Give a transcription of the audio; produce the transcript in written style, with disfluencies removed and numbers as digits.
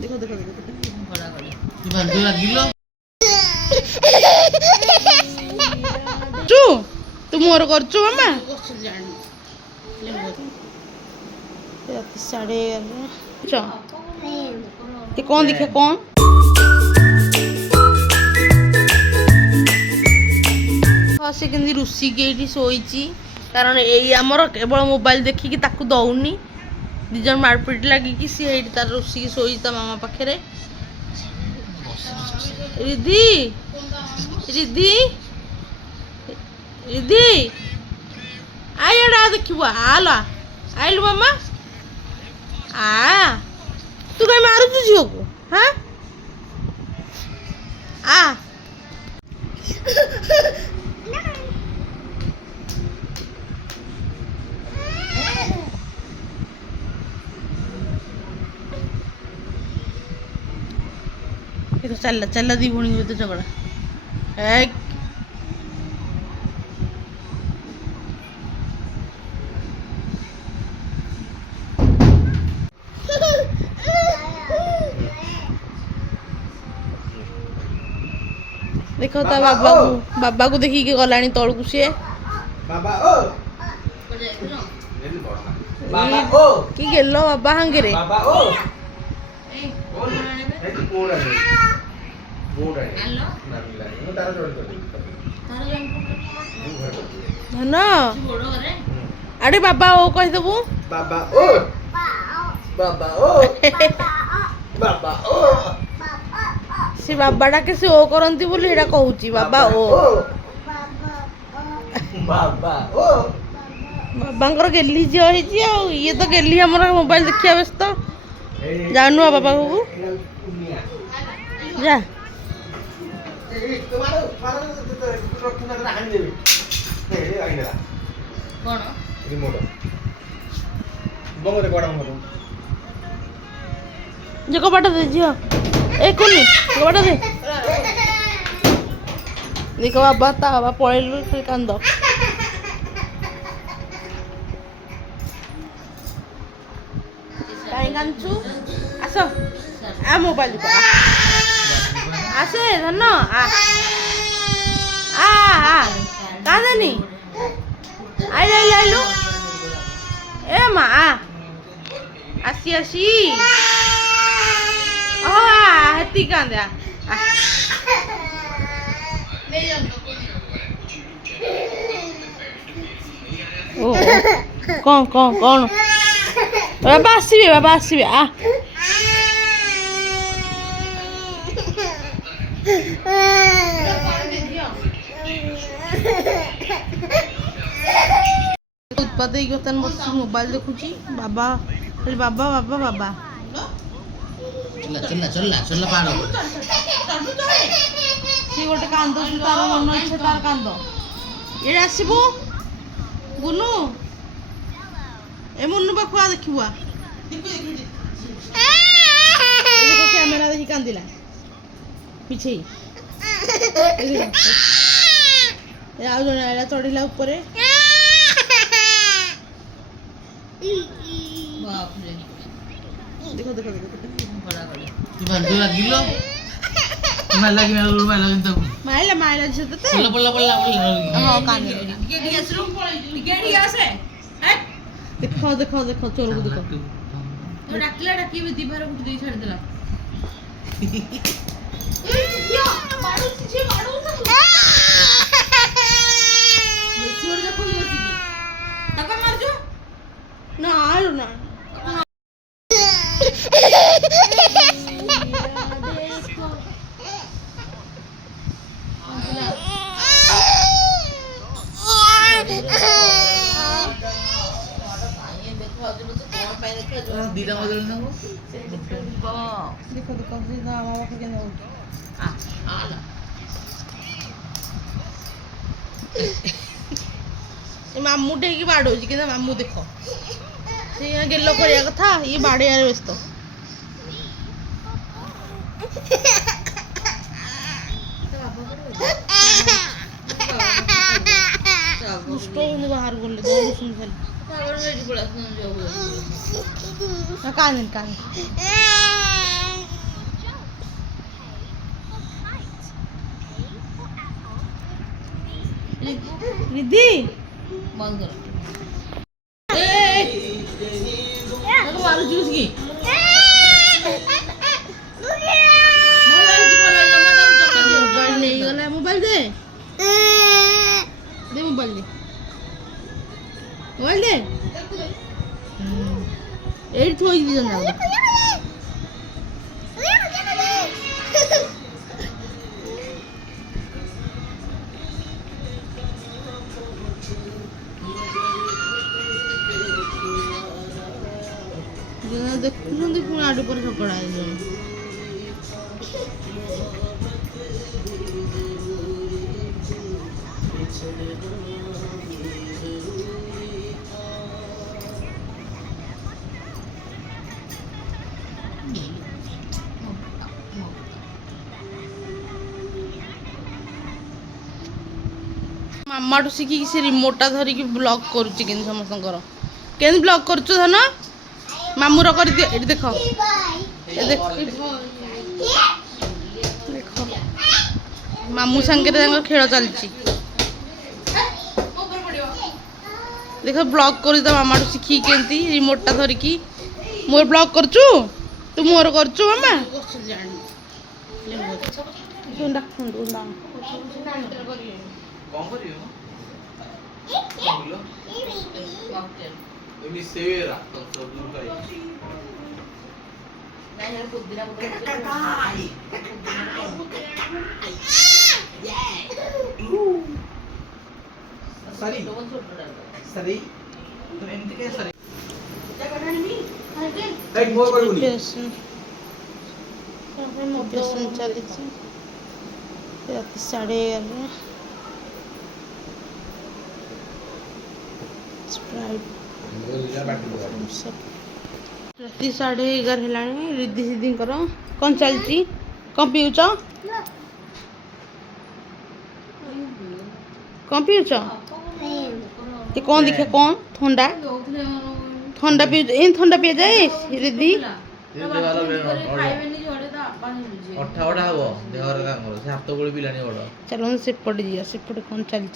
देखो देखो देखो बड़ा कर तू बंदू लागिलो चू तू मोर करचु मामा रात 11:30 चल ये कौन दिखे कौन से केंदी रुसी के एठी सोईची कारण एई हमर केवल मोबाइल देखि कि ताकू दउनी दिजन मारपीट लागी कि सी एठी तार रुसी के सोई ता मामा पाखरे रिद्धि रिद्धि रिद्धि आयडा देखिबा आला आइलु मामा आ तू काय मारू तू झियो को हां आ ये तो चल चल दी भूणी हुई तो झगड़ा एक देखो ता बाबा को देखी के गलानी तळ को से बाबा ओ बाबा ओ की गेलो बाबा हंगे रे बाबा ओ ए कोड आहे बोर्ड आहे हॅलो नाही तारा जोड धन अरे बाबा ओ कहि देबू बाबा ओ बाबा ओ बाबा ओ से बाबाटा के से ओ करंती बोली हेडा कहूची बाबा ओ बाबा ओ बाबांकर गेली जे होईची आ ये तो गेली हमर मोबाइल देखिया व्यस्त जानू बाबा को जा कोन रिमोट बंगरे कोडा बंगरे जे को बाटा दे जियो ए कोनी को बाटा दे देखो बाबा ता बाबा पळेलु खाली कांद काई कांचू आसो आ मोबाइल को आसे धन आ कांदनी आइलु ए मा आसी आसी ओ हेती कांदा ओ कौन बाबा आसीबे आ उत्पाद बर्तन बस मोबाइल देखुची बाबा खाली बाबा बाबा बाबा चला पारो सी गोटे कांद तार मन इच्छा तार कांद ये आसबू गुनु ए मुन्नु पाखुआ देखिबा देखो कैमरा देखि कांदिला पीछे ए आ जने आला चढ़िला ऊपर बाप रे देखो देखो देखो बड़ा कर तू बंदू लागिलो मला तो मायला जते पडला हो कांदे गेडी आसरू गेडी आसे देखो देखो देखो चोर को देखो तो डाकी दीवार उठ दे छाड़ देला या मारू छे मारू चोर देखो बसी की तका मार जो ना आलो ना दीदा बदल ना हो देखो देखो सीधा मामा के ना आला ये मामू टेकी बाड़ोजी कि मामू देखो से यहाँ गेलो करिया कथा ये बाड़े यार व्यस्त दुष्ट बाहर बोल दो सुन चल कान कान रिद्धि बंद कर मारू जूस की मोबाइल नहीं गला मोबाइल दे दे मोबाइल दे मोबाइल दे एड़ी थोई दी जना ଦେଖୁଛନ୍ତି ପୁଣି ଆଡୁ ପରେ ସକଡା ହେଇଯିବ ମାମାଠୁ ଶିଖିକି ସେ ରିମୋଟଟା ଧରିକି ବ୍ଲକ୍ କରୁଛି କେମିତି ସମସ୍ତଙ୍କର କେମିତି ବ୍ଲକ୍ କରୁଛୁ ଧନ ମାମୁର କରିଦିଅ ଏଠି ଦେଖ ଦେଖ ମାମୁ ସାଙ୍ଗରେ ତାଙ୍କର ଖେଳ ଚାଲିଛି ଦେଖ ବ୍ଲକ୍ କରୁଛି ତା ମାମାଠୁ ଶିଖିକି କେମିତି ରିମୋଟଟା ଧରିକି ମୋର ବ୍ଲକ୍ କରୁଛୁ ତୁ ମୋର କରୁଛୁ ମାମା ଚାଲିଛି ରାତି 11:30 ରାତି 11:30 ହେଲାଣି ରିଦ୍ଧି ଦିଦିଙ୍କର କ'ଣ ଚାଲିଛି କ'ଣ ପିଉଛ କ'ଣ ପିଉଛ ଏ କ'ଣ ଦେଖିଆ କ'ଣ ଥଣ୍ଡା ଥଣ୍ଡା ପିଉଛ ଏ ଥଣ୍ଡା ପିଆଯାଏ ରିଦ୍ଧି ଚାଲନ୍ତୁ ସେପଟେ ଯିବା ସେପଟେ କ'ଣ ଚାଲିଛି